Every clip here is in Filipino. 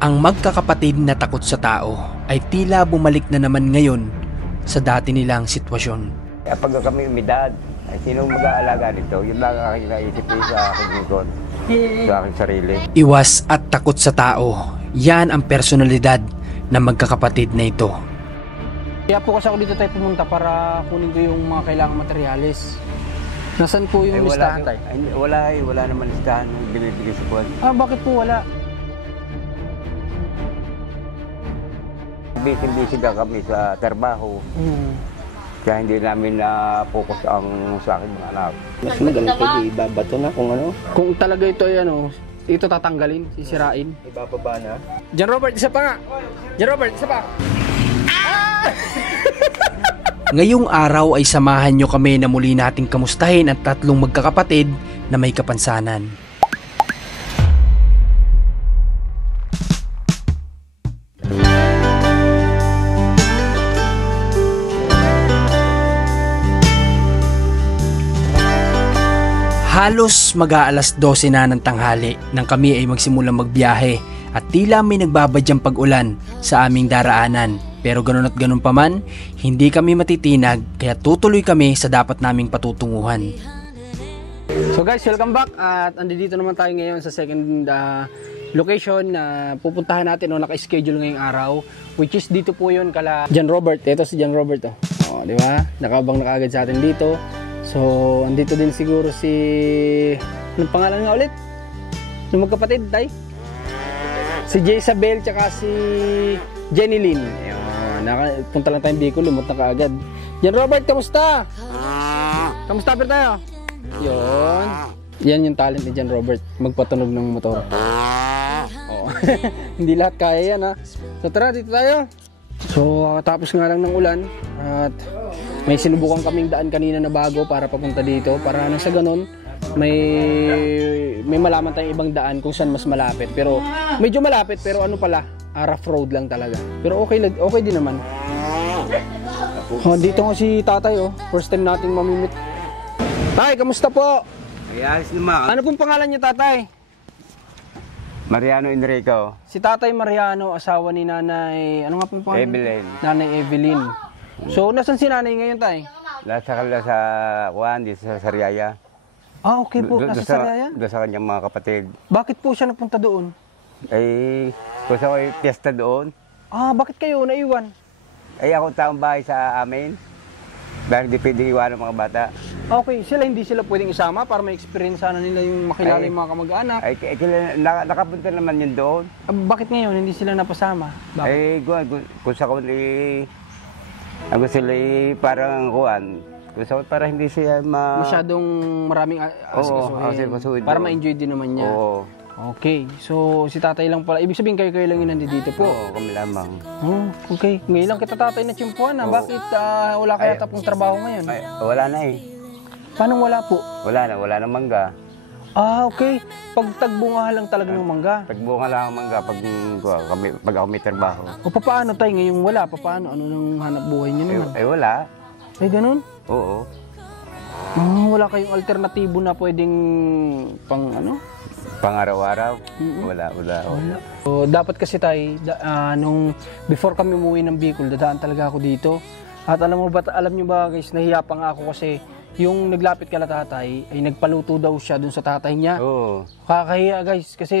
Ang magkakapatid na takot sa tao ay tila bumalik na naman ngayon sa dati nilang sitwasyon. Pag kami umidad, ay sino mag-aalaga nito? Yun lang ang aking naisip sa aking lingkod, sa aking sarili. Iwas at takot sa tao, yan ang personalidad ng magkakapatid na ito. Kaya po kasi ako dito tayo pumunta para kunin ko yung mga kailangang materyales. Nasaan po yung listahan tayo? Wala naman listahan ng binibigay sa buwan. Bakit po wala? Busy ka kami sa trabaho. Kaya hindi namin na-focus sa aking mga anak. Mas magaling pwede ibabato na kung ano. Kung talaga ito ay ito tatanggalin, sisirain. Ibababa na. John Robert, isa pa nga! John Robert, isa pa! Ngayong araw ay samahan nyo kami na muli nating kamustahin ang tatlong magkakapatid na may kapansanan. Halos mag-aalas 12 na ng tanghali nang kami ay magsimulang magbiyahe at tila may nagbabadyang pag-ulan sa aming daraanan. Pero ganun at ganun pa man, hindi kami matitinag kaya tutuloy kami sa dapat naming patutunguhan. So guys, welcome back at andito naman tayo ngayon sa second location na pupuntahan natin o naka-schedule ngayong araw, which is dito po yun kala John Robert. Ito si John Robert di ba? Nakabang na kaagad sa atin dito. So, andito din siguro si... Anong pangalan nga ulit? Yung magkapatid, tay? Si Jezabel, tsaka si Jenny Lynn. Punta lang tayong Bicol, lumot na kaagad. Jan Robert, kamusta? Kamusta pa tayo? Yun. Yan yung talent ni Jan Robert, magpatunog ng motor. Hindi lahat kaya yan, ha? So, tara, dito tayo. So, tapos nga lang ng ulan at may sinubukan kaming daan kanina na bago para papunta dito para sa ganun may malaman tayong ibang daan kung saan mas malapit, pero medyo malapit pero rough road lang talaga, pero okay din naman. Dito nga si tatay, first time nating mamimit. Tay, kamusta po? Ay, ayos naman. Ano pong pangalan niyo, tatay? Mariano Enrico. Si Tatay Mariano, asawa ni Nanay, ano nga pong pangalan? Evelyn. Nanay Evelyn. So, nasan si Nanay ngayon, tay? Nasa kanila sa Juan, dito sa Sariaya. Okay po, nasa Sariaya? Doon sa kanyang mga kapatid. Bakit po siya napunta doon? Ay, kung sa may piyesta doon. Bakit kayo naiwan? Ay, ako taong bahay sa amin. Dahil hindi pwedeng iwan ng mga bata. Okay, hindi sila pwedeng isama para ma-experience sana nila yung makilala yung mga kamag-anak. Ay, nakapunta naman yun doon. Bakit ngayon hindi sila napasama? Bakit? Ay, kung sa kuli, ang gusto sila parang kuhan. Kung sa para hindi siya masyadong maraming asikasuhin. Para ma-enjoy din naman niya. Oo. Okay, so si tatay lang pala. Ibig sabihin kayo lang yung nandito po? Oo, kami lamang. Okay, ngayon lang kita tatay na tsimpuan. Bakit wala kaya tapong trabaho ngayon? Ay, wala na eh. Paano wala po? Wala na mangga. Okay. Pag tagbunga lang talaga ng mangga. Tagbunga lang ang mangga pag ako may trabaho. O paano tayo ngayong wala? Paano? Ano nang hanap buhay niyo naman? Ay wala. Ay ganun? Oo. Wala kayong alternatibo na pwedeng Pang-araw-araw? Wala. So, dapat kasi tayo, nung before kami umuwi ng Bicol, dadaan talaga ako dito. At alam niyo ba guys, nahiya pa nga ako kasi yung naglapit kala tatay, ay nagpaluto daw siya dun sa tatay niya. Oo. Kakahiya guys, kasi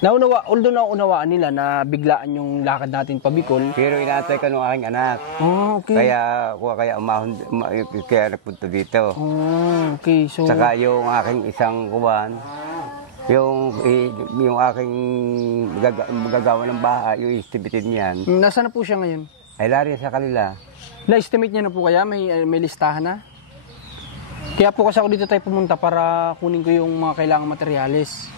although naunawaan nila na biglaan yung lakad natin pa Bicol. Pero inaantay ka ng aking anak. Okay. Kaya umahon, kaya nagpunta dito. Okay, so... Saka yung aking isang kuwan, yung aking magagawa ng bahay, yung estimated niyan. Nasaan na po siya ngayon? Ay lari sa kanila. Na-estimate niya na po kaya? May listahan na? Kaya po kasi ako dito tayo pumunta para kunin ko yung mga kailangang materyales.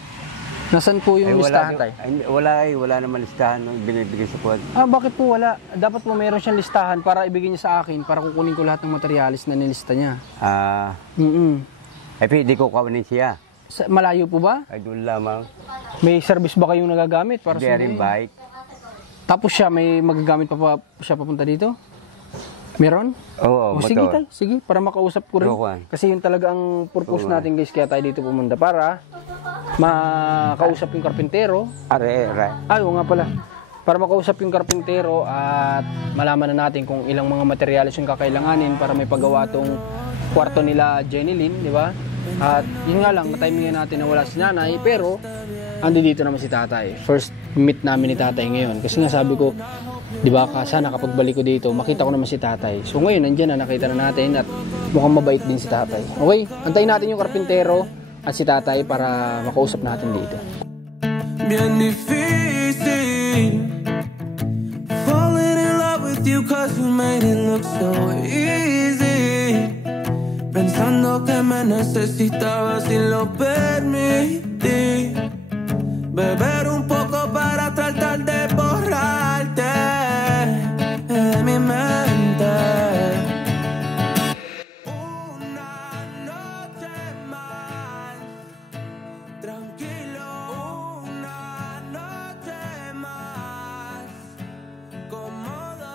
Nasaan po yung listahan tayo? Wala naman listahan ng binibigay sa kuwan. Bakit po wala? Dapat po mayroon siyang listahan para ibigay niya sa akin para kukunin ko lahat ng materyales na nilista niya. Ay pwede ko kawanin siya. Malayo po ba? Ay doon lamang. May service ba kayong nagagamit para sa bike? Tapos siya, may magagamit pa siya papunta dito? Meron? Oo, motor. Sige tayo, sige, para makausap ko rin. Kasi yun talaga ang purpose natin guys, kaya tayo dito pumunta para makausap yung karpintero. Are. Ay, oo nga pala. Para makausap yung karpintero at malaman na natin kung ilang mga materyales yung kakailanganin para may pagawa tong kwarto nila Jenny Lynn, di ba? At yun nga lang, na-timing natin na wala si nanay, pero ando dito naman si tatay. First meet namin ni tatay ngayon. Kasi nga sabi ko, di ba, sana kapag balik ko dito, makita ko naman si tatay. So ngayon, nandiyan na, nakita na natin at mukhang mabait din si tatay. Okay, antayin natin yung karpintero at si tatay para makausap natin dito. Bien difícil falling in love with you cause you made it look so easy. Pensando que me necesitabas y lo permití. Beber un poco para tratar de borrarte de mi mente. Una noche más, tranquilo. Una noche más, cómodo.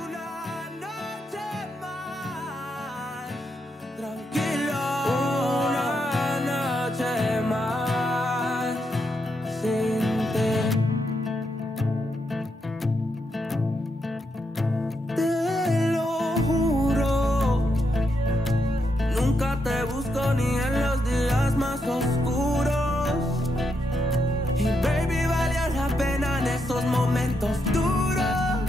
Una noche más, tranquilo. Una noche más sin ti. Te lo juro, nunca te busco ni en los días más oscuros. Y baby, valió la pena en esos momentos duros.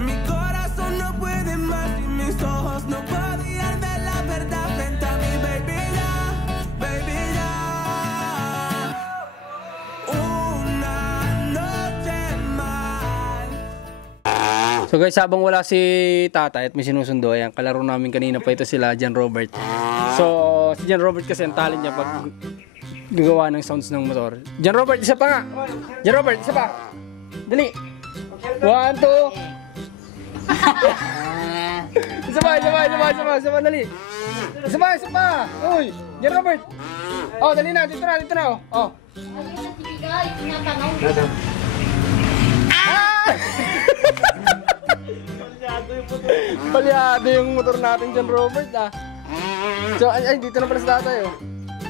Mi corazón no puede más y mis ojos no podían ver la verdad frente a mi baby ya, baby ya. Una noche más. So guys, habang wala si tatay at may sinusundo, ayan, kalaro namin kanina pa ito sila, John Robert. So, si John Robert kasi ang talent niya pag gagawa ng sounds ng motor. John Robert, isa pa nga! John Robert, isa pa! Dali! 1, 2! Isa pa, dali! Isa pa! Uy! John Robert! Oh, dali na, dito na, oh! Palyado yung motor natin dyan, Robert, ah. So, ay, dito na pala sa tatay, oh.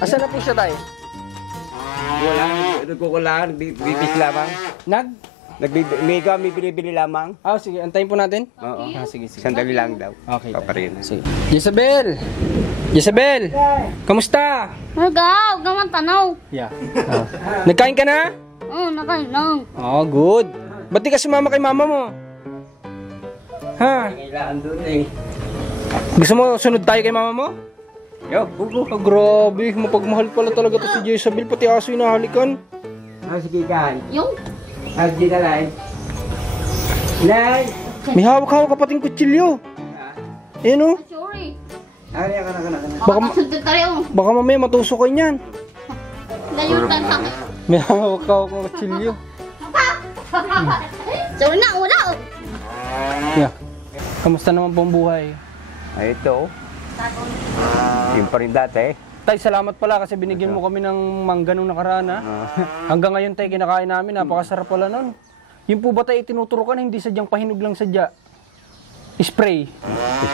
Asan na po siya, tay? Wala, nagkukulaan, bibis lamang. May binibili lamang. Ah, sige, antayin po natin. Oo. Ah, sige. Sandali lang daw. Okay. Paparin. Sige. Jezabel! Kamusta? Magaw, gaman tanaw. Yeah. Nagkain ka na? Oo, nakain lang. Oh, good. Ba't di ka sumama kay mama mo? Ha? Kailangan doon eh. Gusto mo sunod tayo kay mama mo? Yo, bugo. Oh, grabe, mapagmahal pala talaga to si Jezabel, pati aso yung nahalikan. Sige kan. Yung? Hindi na lang. Nay! May hawak-hawak ka pating kutsilyo. Ayan o. Sorry. Ari ka na. Baka tayo. Baka mamaya matusok kayo niyan. Layutan ka. May hawak-hawak ng kutsilyo. Sorry na, wala. Yeah. Kamusta naman po ang buhay? Ito. Yung pa rin dati. Tay, salamat pala kasi binigyan mo kami ng mangga nung nakaraan, ha? Hanggang ngayon, tay, kinakain namin. Napakasarap pala nun. Yung po ba, tay, tinuturukan, hindi sadyang pahinog lang sadya. Spray.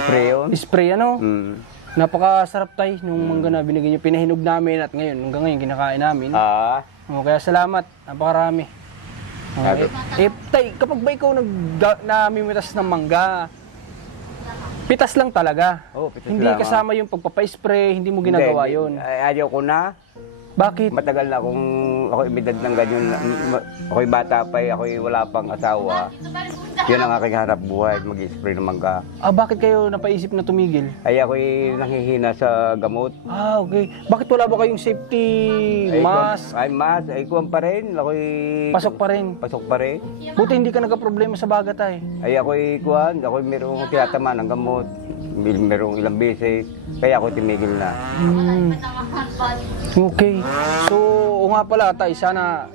Spray yun? Spray, ano? Mm. Napakasarap, tay, nung mangga na binigyan nyo. Pinahinog namin at ngayon, hanggang ngayon, kinakain namin. Kaya salamat. Napakarami. Tay, kapag ba ikaw namimitas ng mangga, pitas lang talaga. Oh, pitas hindi lang, kasama yung pagpapa-spray, hindi mo ginagawa yun. Ayaw ko na. Bakit? Matagal na akong ako'y edad ng ganyan. Ako'y bata pa, ako'y wala pang asawa. Yan ang aking hanap buhay, mag-spray ng mangga. Bakit kayo napaisip na tumigil? Ay ako'y nanghihina sa gamot. Okay. Bakit wala ba kayong safety mask? Mask. Ay kuwan pa rin. Ako'y... Pasok pa rin. Pasok pa rin. Buti hindi ka nagka-problema sa bagat, ay. Ay ako'y kuwan. Ako'y merong tinatama ng gamot. Merong ilang beses. Kaya ako'y tumigil na. Okay. So, o nga pala, tay, sana...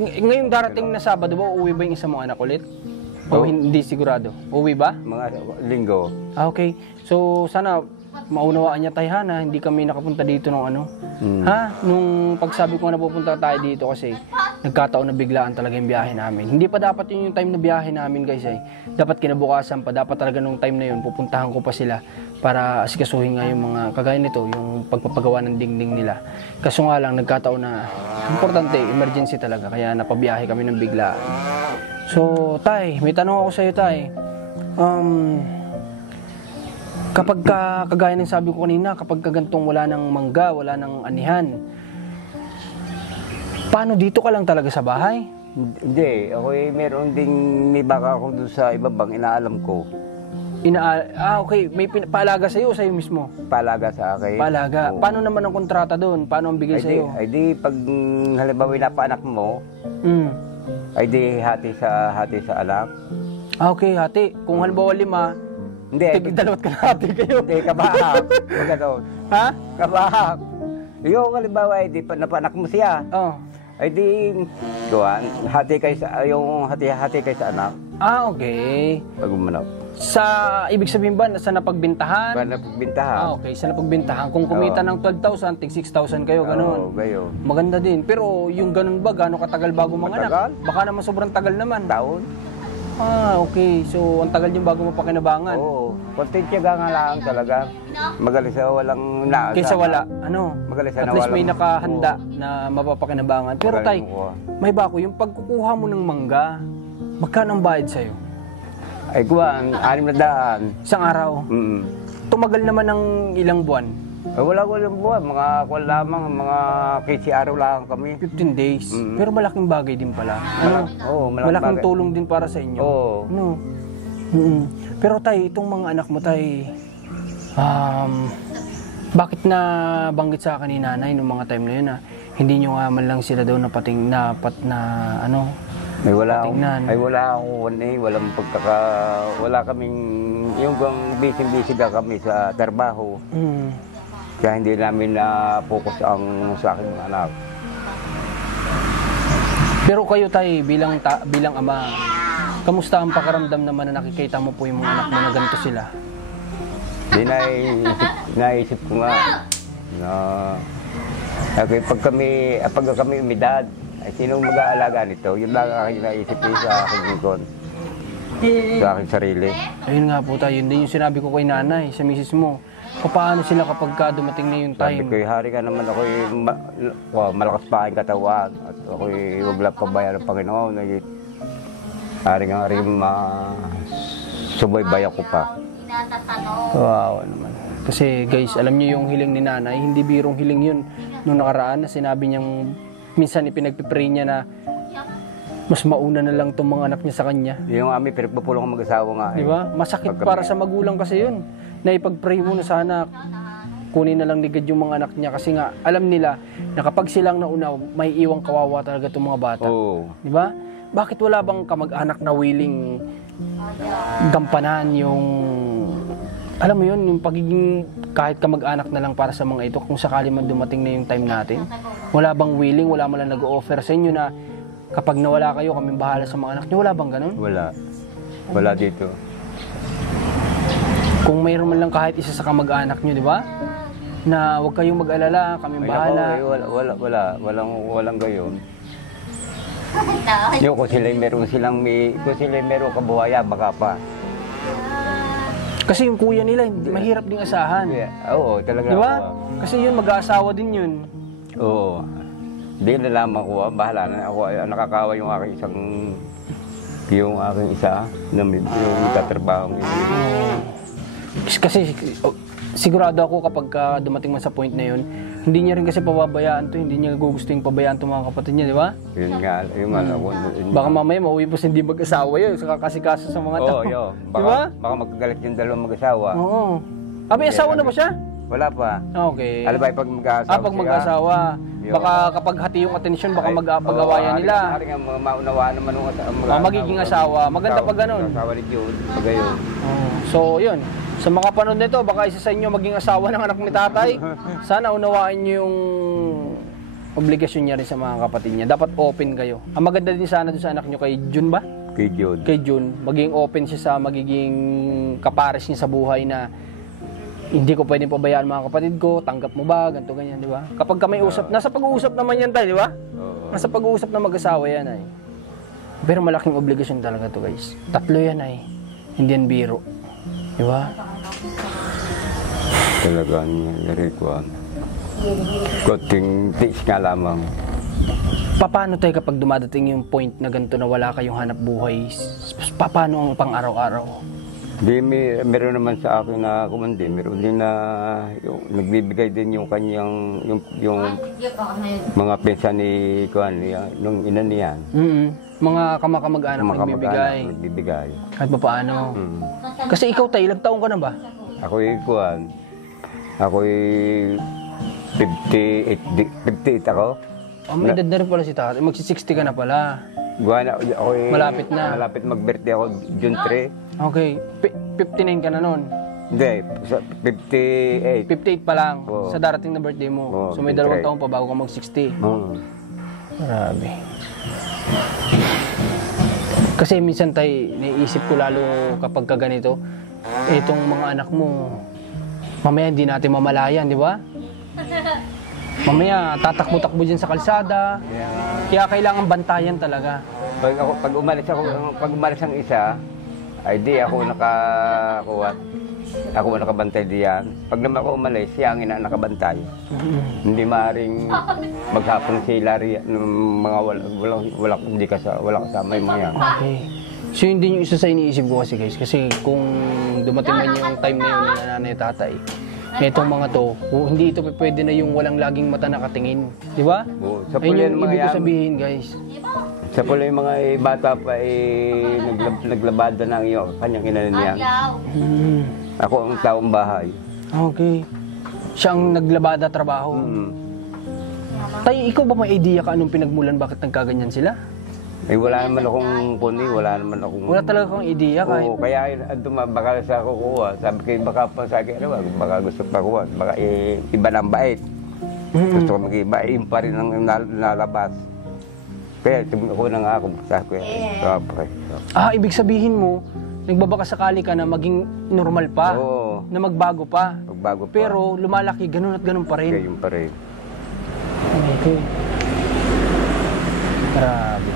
Ngayong darating na Sabado ba, uuwi ba yung isa mong anak ulit? O hindi sigurado? Uuwi ba? Mga linggo. Okay. So, sana maunawaan niya tayo ha, na hindi kami nakapunta dito nung ano. Ha? Nung pagsabi ko na pupunta tayo dito kasi nagkataon na biglaan talaga yung biyahe namin. Hindi pa dapat yun yung time na biyahe namin guys eh. Dapat kinabukasan pa, dapat talaga nung time na yun pupuntahan ko pa sila para asikasuhin nga yung mga kagaya nito, yung pagpapagawa ng dingding nila. Kaso nga lang nagkataon na importante, emergency talaga, kaya napabiyahe kami ng biglaan. So, Tay, may tanong ako sa iyo, Tay. Kapag kagaya ng sabi ko kanina, kapag kagantong wala ng mangga, wala ng anihan, paano dito ka lang talaga sa bahay? Hindi, ako meron ding may baka ako doon sa ibabang inaalam ko. Okay. May paalaga sa'yo o sa'yo mismo? Paalaga sa akin. Paalaga. Oo. Paano naman ang kontrata doon? Paano ang bigay sa'yo? Ay di, pag halimbawa napaanak mo, ay di hati sa anak. Okay, hati. Kung halimbawa 5, Hindi, dalawat kalahati kayo. hindi, kabahak. Huwag gano'n. Ha? Kabahak. Yung halimbawa ay di, napaanak mo siya. Oh. Ay di, kuhan, hati kayo sa, yung hati kayo sa anak. Okay. Pag umanap. Sa, ibig sabihin ba, sa napagbintahan? Para napagbintahan. Okay, sa napagbintahan. Kung kumita ng 12,000, tig 6,000 kayo, ganun. Oo, gayo. Maganda din. Pero yung ganun ba, gaano katagal bago manganak? Matagal? Baka naman sobrang tagal naman. Taon? Okay. So, ang tagal yung bago mapakinabangan. Oo. Konting tiyaga nga lang talaga. Magaling sa walang na. Kaysa wala. Ano? Magaling sa At na least may walang- nakahanda na mapapakinabangan. Pero tay, Magaling mo. may bako, yung pagkukuha mo ng mangga, magkano ang bayad sa'yo? Ay kuhan, 600. Isang araw. Tumagal naman ng ilang buwan. Ay, wala buwan. Mga kuhan lamang, mga 15 araw lang kami. 15 days. Pero malaking bagay din pala. Ano? Oo, Malaking bagay. tulong din para sa inyo. Oo. No. Pero tay, itong mga anak mo tay, bakit na banggit sa akin ni nanay nung mga time na yun na hindi nyo nga man lang sila daw napating na ano? Ay wala akong, Patingnan. wala kaming, yung busy ka kami sa trabaho. Kaya hindi namin na-focus ang sa aking mga anak. Pero kayo tay, bilang ama, kamusta ang pakaramdam naman na nakikita mo po yung mga anak mo na ganito sila? Di naisip ko nga na pag kami umidad, ay sinong mag-aalaga nito? Yun lang ang aking naisip sa aking lingkod. Sa aking sarili. Ayun nga po tayo, yun din yung sinabi ko kay nanay, sa misis mo. Paano sila kapag dumating na yung Sabi time? ko, hari ka naman ako'y malakas pa aking katawan. At ako'y huwag lang pabayaan ng Panginoon. Hari nga rin subaybayan ko pa. Wow naman. Kasi guys, alam niyo yung hiling ni nanay, hindi birong hiling yun. Nung nakaraan na sinabi niyang, minsan ipinagpipray niya na mas mauna na lang itong mga anak niya sa kanya. Yung aming pinagpupulong ng mag-asawa nga. Di ba? Masakit para sa magulang kasi yun. Na ipag-pray mo na sana kunin na lang ni God yung mga anak niya kasi nga alam nila na kapag silang naunaw, may iwang kawawa talaga itong mga bata. Oo. Di ba? Bakit wala bang kamag-anak na willing gampanan yung, alam mo yun, yung pagiging kahit kamag-anak na lang para sa mga ito kung sakali man dumating na yung time natin? Wala bang willing, wala man lang nag-o-offer sa inyo na kapag nawala kayo, kaming bahala sa mga anak niyo? Wala bang ganun? Wala. Wala dito. Kung mayroon man lang kahit isa sa kamag-anak niyo, di ba? Na huwag kayong mag-alala, kaming bahala. Walang gayon. Yung kung sila meron kabuhaya, baka pa. Kasi yung kuya nila, mahirap ding asahan. Oo, talaga. Di ba? Kasi yun, mag-aasawa din yun. Oo. Di nalaman ko, bahala na ako. Nakakawa yung aking isa, yung katrabaho. Kasi sigurado ako kapag dumating man sa point na yun, hindi niya rin kasi pababayaan to, hindi niya gugustuhin pabayaan to mga kapatid niya, di ba? Yun nga, yung alam ko. Baka mamaya mauwi po hindi mag-asawa yun, sa kakasikaso sa mga tao. Oo, Di ba? Baka magagalit yung dalawang mag-asawa. Oo. May asawa na ba siya? Wala pa. Okay. Alam ba, pag mag-asawa Pag mag-asawa, baka kapag hati yung atensyon, baka mag-agawayan nila. Hari nga, maunawaan naman ng Magiging asawa. Maganda pag ganun. Asawa ni June, pag gayon. So, yun. Sa mga panood nito, baka isa sa inyo maging asawa ng anak ni tatay. Sana unawaan nyo yung obligasyon niya rin sa mga kapatid niya. Dapat open kayo. Ang maganda din sana doon sa anak nyo kay June ba? Kay June. Kay June. Maging open siya sa magiging kapares niya sa buhay na hindi ko pwedeng pabayaan mga kapatid ko, tanggap mo ba, ganito ganyan, di ba? Kapag kami usap, nasa pag-uusap naman yan tayo, di ba? Oo. Nasa pag-uusap na mag-asawa yan ay. Pero malaking obligasyon talaga to guys. 3 yan ay. Hindi yan biro. Di ba? Talagang narikuan. Kunting tiis nga lamang. Paano tayo kapag dumadating yung point na ganito na wala kayong hanap buhay? Paano ang pang-araw-araw? Meron naman sa akin na kumandi, meron din na nagbibigay din yung kanyang yung mga pensa ni kuan nung ina niyan. Mga kamag-anak nagbibigay. Kahit pa paano. Kasi ikaw tayo, ilang taong ka na ba? Ako'y kuan. Ako'y 58 ako. Oh, may edad na rin pala si tatay. Magsi-60 ka na pala. Ako'y Malapit na. Malapit mag-birthday ako June 3. Okay. 59 ka na nun. Hindi, 58. 58 pa lang. Oo. Sa darating na birthday mo. Oo, So may 2 taon pa bago ka mag-60. Grabe. Kasi minsan tayo, naiisip ko lalo kapag ka ganito, itong mga anak mo, mamaya hindi natin mamalayan, di ba? Mamaya tatakbo-takbo dyan sa kalsada. Kaya kailangan bantayan talaga. Pag umalis ang isa, ay di ako nakakuha. Ako nakabantay diyan. Pag naman ako umalis, siya ang ina nakabantay. Hindi maaring maghapon sila mga wala kasama yung mga yan. Okay. So yun din yung isa sa iniisip ko kasi guys. Kasi kung dumating man yung time na yun na nanay tatay, itong mga to, hindi ito pwede na yung walang laging mata nakatingin. Di ba? Oo, sa Ayun pula yung yung mga ibig ko yan. sabihin guys. Sa pula yung mga bata pa naglabada ng iyo, kanyang inanin niyan. Ako ang taong bahay. Okay. Siya ang naglabada trabaho. Tay, ikaw ba may idea ka anong pinagmulan bakit nagkaganyan sila? Eh wala naman akong kundi, wala naman akong... Wala talaga kang idea kahit... Oo, kaya baka sa kukuha. Sabi ko, baka pa sa akin, baka gusto pa kuha. Baka iba ng bait. Gusto ko mag-iba, yung pa rin ang nalabas. Kaya ko na nga ako, sabi ko, ibig sabihin mo, nagbabaka sakali ka na maging normal pa, Oo. na magbago pa. Magbago pa. Pero lumalaki, ganun at ganun pa Kaya rin. yung pa rin. Okay. Grabe.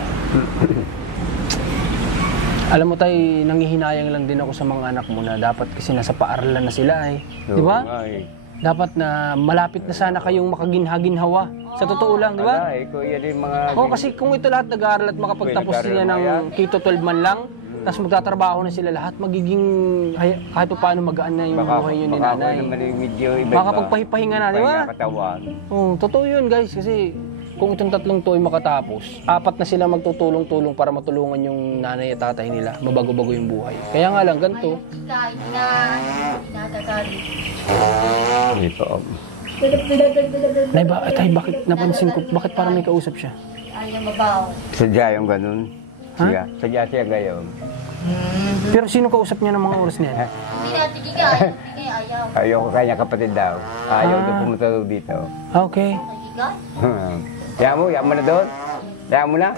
Alam mo tayo, nangihinayang lang din ako sa mga anak mo na dapat kasi nasa paaralan na sila eh. Di ba? Dapat na malapit na sana kayong makaginhaginhawa. Sa totoo lang, di ba? Yan yung mga... Oo, kasi kung ito lahat nag-aaral at makapagtapos sila ng K-12 man lang, tapos magtatrabaho na sila lahat, magiging kahit pa paano magaan na yung buhay yun ni nanay. Makapagpahinga na, di ba? Oo, totoo yun guys, kasi kung itong 3 to ay makatapos, 4 na sila magtutulong-tulong para matulungan yung nanay at tatay nila, mabago-bago yung buhay. Kaya nga lang, ganito. Ito. Nay, bakit napansin ko, bakit parang may kausap siya? Sadya yung ganun. Sadya siya gayon. Pero sino kausap niya ng mga oras niya? Ayaw ko kanya kapatid daw. Ayaw daw pumunta dito. Okay. Yan mo na doon. Yan mo na.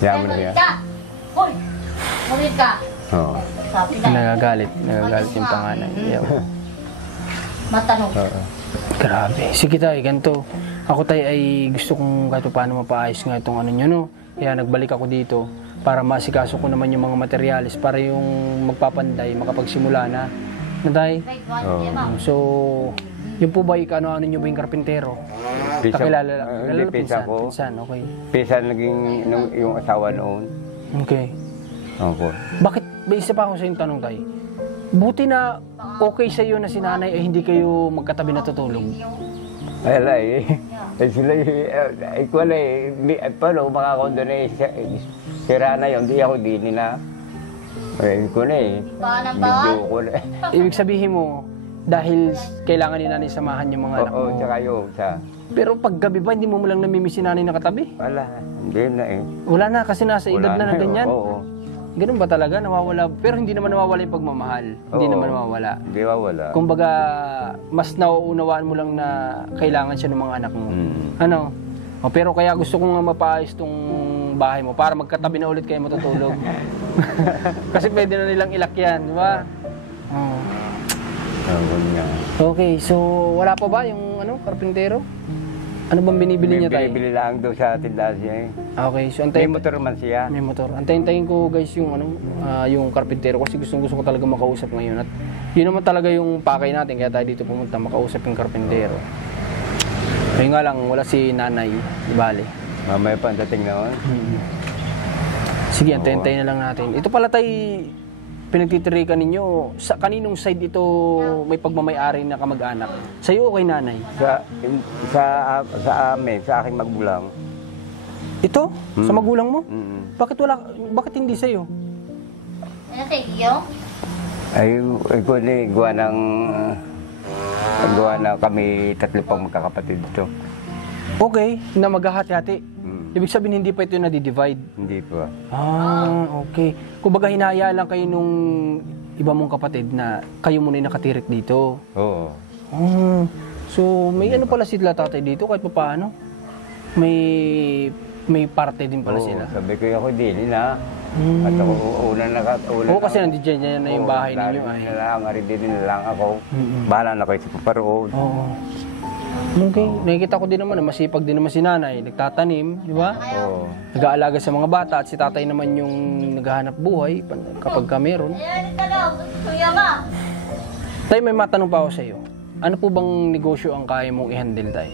Yan mo na siya. Hoy! Murid ka! Oo. Nagagalit yung panganay. Matanong. Grabe. Sige tayo, ganito. Ako tayo ay gusto kong kahit paano mapaayos nga itong ano nyo, no? Kaya nagbalik ako dito para masikaso ko naman yung mga materyales para yung magpapanday, makapagsimula na. Na tayo? So, yun po ba ano nyo ba yung karpintero? Kakilala pinsan, okay. Pinsan naging yung asawa noon. Okay. Opo. Bakit, may isa pa ako sa yung tanong tayo. Buti na okay sa iyo na si nanay ay hindi kayo magkatabi na tutulog. Ay, ala sila paano makakondo na sira na yun, di ako din na. Ko na video ko na. Ibig sabihin mo, dahil kailangan ni nanay samahan yung mga anak mo. Oo, tsaka yun, Pero pag gabi ba, hindi mo lang namimiss si nanay nakatabi? Wala, hindi na Wala na, kasi nasa edad na ganyan. Oo. Ganun ba talaga? Nawawala? Pero hindi naman nawawala yung pagmamahal. Hindi naman nawawala. Hindi nawawala. Kumbaga, mas nauunawaan mo lang na kailangan siya ng mga anak mo. Ano? Pero kaya gusto kong mapaayos tong bahay mo para magkatabi na ulit kayo matutulog. Kasi pwede na nilang ilak yan, di ba? Oh. Ganyan. Okay, so wala pa ba yung karpintero? Ano bang binibili niya tayo? Binibili lang doon sa tindahan siya eh. Okay, so May antayin motor man siya. May motor. Antayin ko guys yung yung karpintero kasi gusto ko talaga makausap ngayon at yun naman talaga yung pakay natin kaya tayo dito pumunta makausap yung karpintero. Ngayon nga lang wala si nanay, di bale. Mamaya pa ang dating noon. Sige, antayin na lang natin. Ito pala tayo pinagtitirikan ninyo. Sa kaninong side ito may pagmamay-ari na kamag-anak? Sa iyo o kay nanay? Sa amin, sa aking magulang. Ito? Sa magulang mo? Mm. Bakit hindi sa iyo? Ano sa iyo? Ay, gawa na kami tatlo pang magkakapatid dito. Okay, na maghahati-hati. Mm. Ibig sabihin hindi pa ito na-divide. Hindi pa. Okay. Kumbaga hinaya lang kayo nung iba mong kapatid na kayo muna yung nakatirik dito. Oo. So, may ano pala sila tatay dito kahit pa paano? May parte din pala sila. Sabi ko ako din na. At ako Oo, kasi nandiyan na yung bahay ninyo. Ari din na lang ako. Bahala na kayo sa paparoon. Oo. Okay. Nakikita ko din naman na masipag din naman si nanay. Nagtatanim, di ba? Oo. Nag-aalaga sa mga bata at si tatay naman yung naghahanap buhay kapag ka meron. Ayan, talong. Gusto niya ba? Tay, may matanong pa ako sa iyo. Ano po bang negosyo ang kaya mong i-handle, tay?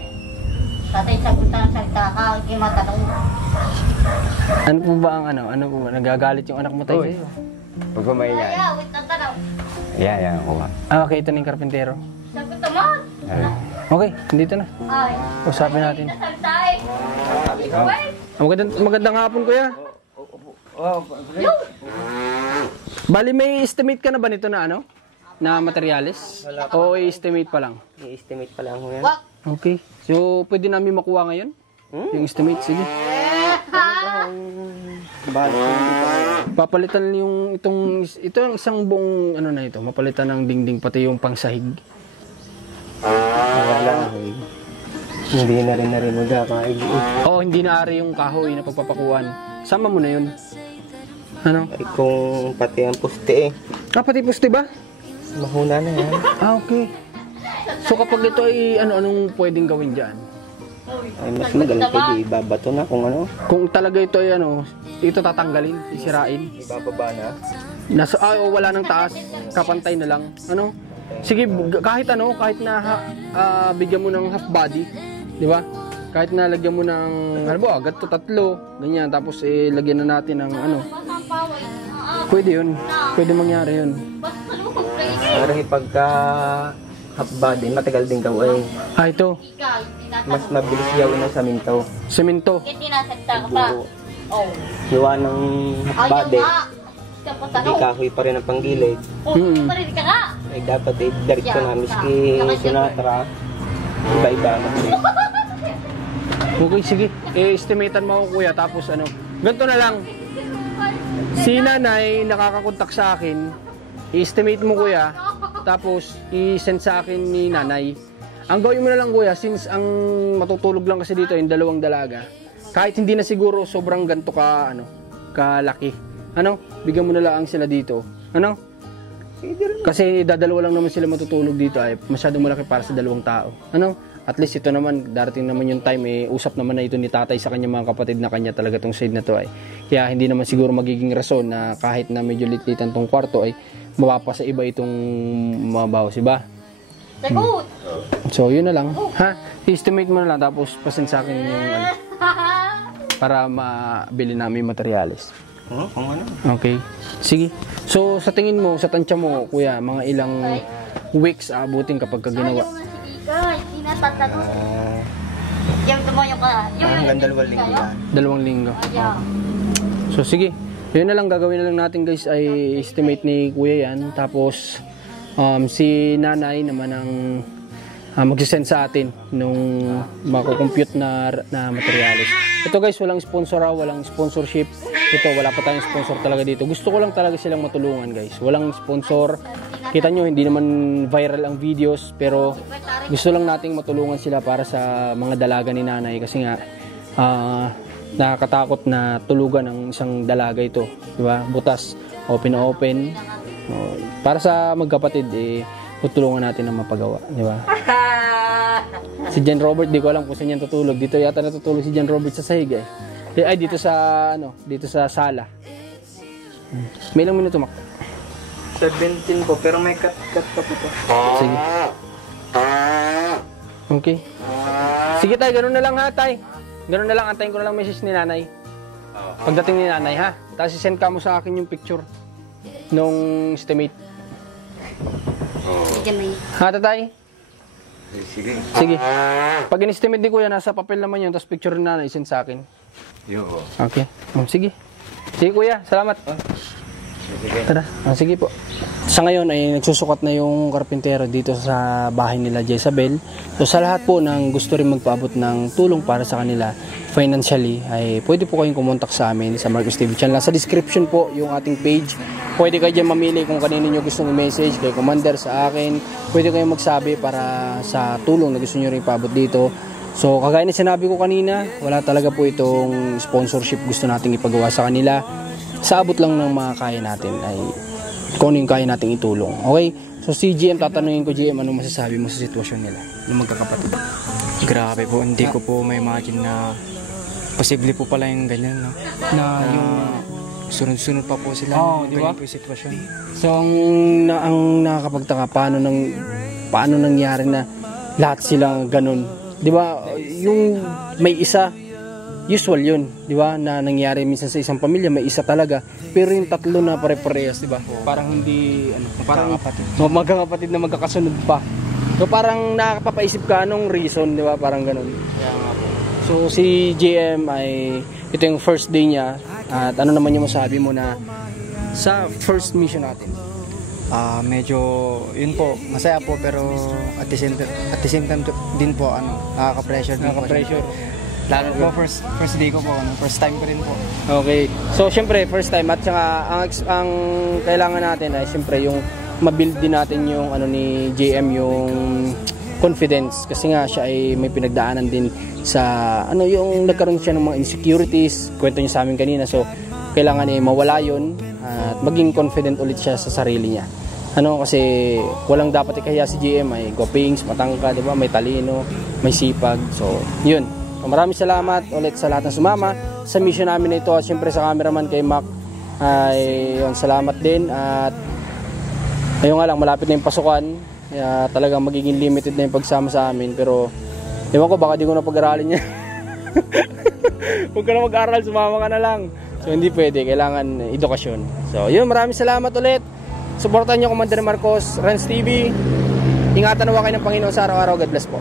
Tatay, sagot na salita ka. Hindi matanong. Ano po ba ang ano po ba? Nagagalit yung anak mo tayo sa iyo? Huwag kumay yan. Kaya, wait na tanong. Yan ako. Okay, ito na yung karpintero. Sagot naman. Okay, dito na. Ay. Usapin natin. Nasalita eh. Wait. Magandang hapon, kuya. Bali, may estimate ka na ba nito na na materyales? O i-estimate pa lang? I-estimate pa lang ho yan. Wak. Okay. So, pwede namin makuha ngayon? Yung estimate, sige. Papalitan yung ito ang isang buong na ito, mapalitan ng dingding pati yung pangsahig. Wala ho. Hindi na rin magkakaig. Oo, hindi na ari yung kahoy na pagpapakuan. Sama mo na yun. Ano? Ay kung pati ang puste Pati puste ba? mahuna na yan. Okay. So kapag ito ay anong pwedeng gawin dyan? Ay mas magaling pwede ibabato na kung ano. Kung talaga ito ay ito tatanggalin, isirain. Ibababa na. Wala nang taas, kapantay na lang. Sige, kahit na bigyan mo ng half body, di ba? Kahit na lagyan mo ng, agad to 3, ganyan, tapos lagyan na natin ng Pwede yun. Pwede mangyari yun. Para pagka half body, matagal din daw ay. Ito, Mas mabilis gawin ng saminto. semento. Hindi nasalita ka pa. Oh. Hiwa ng half Ayaw body. nga. Hindi kahoy pa rin ang panggilid. Parin ka nga. Ay dapat diretso na miski Sinatra. Iba-iba naman. Okay, sige. Estimatean mo ako, kuya. Tapos ganito na lang. Si nanay nakakakontak sa akin. I-estimate mo, kuya. Tapos i-send sa akin ni nanay. Ang gawin mo na lang, kuya, since ang matutulog lang kasi dito yung 2 dalaga. Kahit hindi na siguro sobrang ganito kalaki. Bigyan mo na lang sila dito. Kasi dadalawa lang naman sila matutulog dito ay masyadong malaki para sa 2 tao. At least ito naman, darating naman yung time, usap naman na ito ni tatay sa kanya mga kapatid na kanya talaga tong side na to ay. Kaya hindi naman siguro magiging rason na kahit na medyo litlitan tong kwarto ay mapapa sa iba itong mabaho, ba? Sagot. So, yun na lang. I-estimate mo na lang tapos pasend sa akin yung para mabili namin materyales. Kung ano? Okay. Sige. So, sa tingin mo, sa tansya mo, kuya, mga ilang weeks abutin kapag ginawa? Hindi natatanong. Yung tumayo ka. Hanggang 2 linggo yan. 2 linggo. Ayaw. So, sige. Yun na lang, gagawin na lang natin guys ay estimate ni kuya yan. Tapos, si nanay naman ang magsisend sa atin nung makukompute na materials. Ito guys, walang sponsor, walang sponsorship. Ito, wala pa tayong sponsor talaga dito. Gusto ko lang talaga silang matulungan guys. Walang sponsor. Kita nyo, hindi naman viral ang videos. Pero gusto lang nating matulungan sila para sa mga dalaga ni nanay. Kasi nga, nakakatakot na tulugan ng isang dalaga ito. Diba? Butas, open. Para sa magkapatid, tutulungan natin na mapagawa, di ba? Si John Robert, di ko alam kung saan yan tutulog. Dito yata natutulog si John Robert sa sahig Ay, dito sa sala. May ilang minuto, Mac? 17 po, pero may cut pa po to. Sige. Okay. Sige tay, ganun na lang ha tay. Ganun na lang, antayin ko na lang message ni nanay. Pagdating ni nanay ha. Tapos send ka mo sa akin yung picture nung estimate. Ha tatay? Sige. Sige. Pag in-estimate ni kuya, nasa papel naman yun. Tapos picture ni nanay, send sa akin. Okay. Sige. Sige kuya, salamat. Tara. Sige po. Sa ngayon ay nagsusukat na yung karpintero dito sa bahay nila Jezabel. So sa lahat po ng gusto rin magpaabot ng tulong para sa kanila financially, ay pwede po kayong kumontak sa amin sa Marcos TV channel. Sa description po yung ating page. Pwede kayo dyan mamili kung kanino nyo gustong i-message, kay Commander, sa akin. Pwede kayong magsabi para sa tulong na gusto nyo rin ipaabot dito. So kagaya na sinabi ko kanina, wala talaga po itong sponsorship gusto nating ipagawa sa kanila. Sa abot lang ng mga kaya natin ay kung ano yung kaya nating itulong. Okay? So si GM, tatanungin ko GM, anong masasabi mo sa sitwasyon nila ng magkakapatid? Grabe po, hindi ko po ma-imagine na posible po pala yung ganyan, no? Na yung sunod-sunod pa po sila. Di ba? Ganyan po yung sitwasyon. So ang nakakapagtaka, paano nangyari na lahat silang ganun? Di ba? Yung may isa, usual yun, di ba? Na nangyari minsan sa isang pamilya, may isa talaga. Pero yung tatlo na pare-parehas, di ba? Parang hindi, parang magkakapatid na magkakasunod pa. So parang nakakapapaisip ka anong reason, di ba? Parang ganun. So si JM ay, ito yung first day niya. At ano naman yung masabi mo na sa first mission natin? Medyo, yun po, masaya po, pero at the same time din po, nakaka-pressure din po. Nakaka-pressure. Lalo po, first day ko po, first time ko rin po. Okay. So, syempre, first time. At saka, ang kailangan natin ay syempre yung mabuild din natin yung ni JM, yung confidence. Kasi nga, siya ay may pinagdaanan din sa, yung nagkaroon siya ng mga insecurities. Kwento niya sa amin kanina. So, kailangan mawala yun at maging confident ulit siya sa sarili niya. Kasi walang dapat ikahiya si JM, ay gwapings, matangka, di ba? May talino, may sipag. So, yun. Maraming salamat ulit sa lahat ng sumama sa mission namin na ito. At syempre sa cameraman kay Mac ay salamat din. At ayun nga lang, malapit na yung pasukan. Kaya talagang magiging limited na yung pagsama sa amin. Pero ewan ko, baka di ko na pag-aralin niya. Huwag ka na mag-aral, sumama ka na lang. So hindi pwede, kailangan edukasyon. So yun, maraming salamat ulit. Supportan niyo Commander Marcos, Renz TV. Ingatan nawa kayo ng Panginoon sa araw-araw. God bless po.